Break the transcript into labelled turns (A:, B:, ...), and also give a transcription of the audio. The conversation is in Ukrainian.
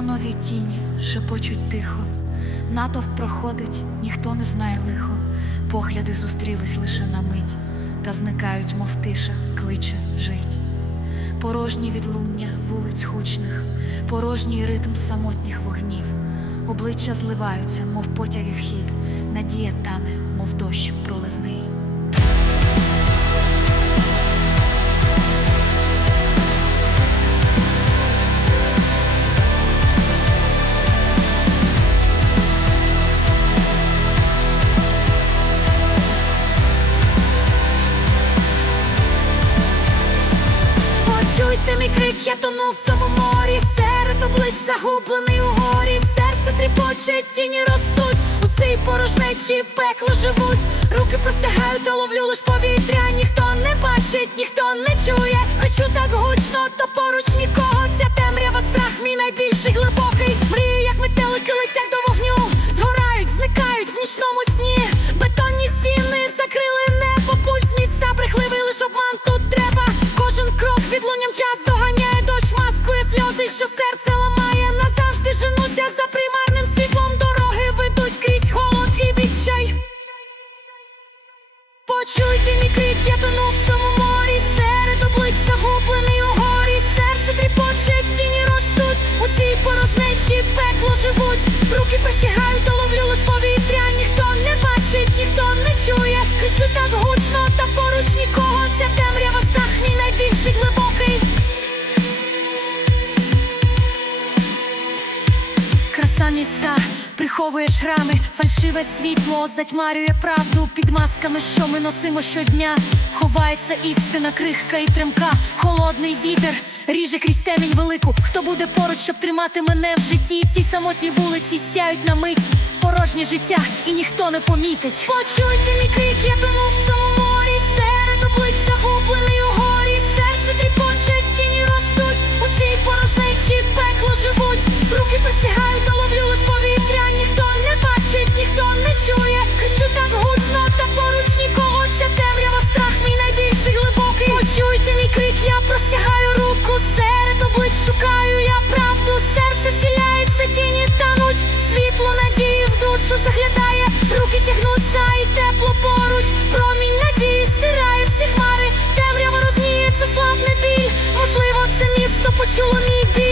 A: Неонові тіні шепочуть тихо, натовп проходить, ніхто не знає лихо. Погляди зустрілись лише на мить, та зникають, мов тиша, кличе жить. Порожні відлуння вулиць гучних, порожній ритм самотніх вогнів. Обличчя зливаються, мов потяги в хід, надія тане, мов дощ проливний. Почуйте мій крик, я тону в цьому морі, серед облич загублений у горі, серце тріпоче, тіні ростуть, у цій порожнечі пекло живуть, руки простягають, та ловлю лиш повітря, ніхто не бачить, ніхто не чує, хочу так гучно, то поруч нікого, ця темрява страх, мій найбільший глибокий, мрію, як метелики летять до вогню, згорають, зникають в нічному так гучно, та поруч нікого, ця темрява страх мій найбільший глибокий. Краса міста приховує шрами, фальшиве світло затьмарює правду під масками, що ми носимо щодня. Ховається істина, крихка і тремка, холодний вітер ріже крізь темінь велику. Хто буде поруч, щоб тримати мене в житті? Ці самотні вулиці сяють на мить, їхнє життя, і ніхто не помітить. Почуйте мій крик, я тону в цьому морі серед облич загублених what you want me to be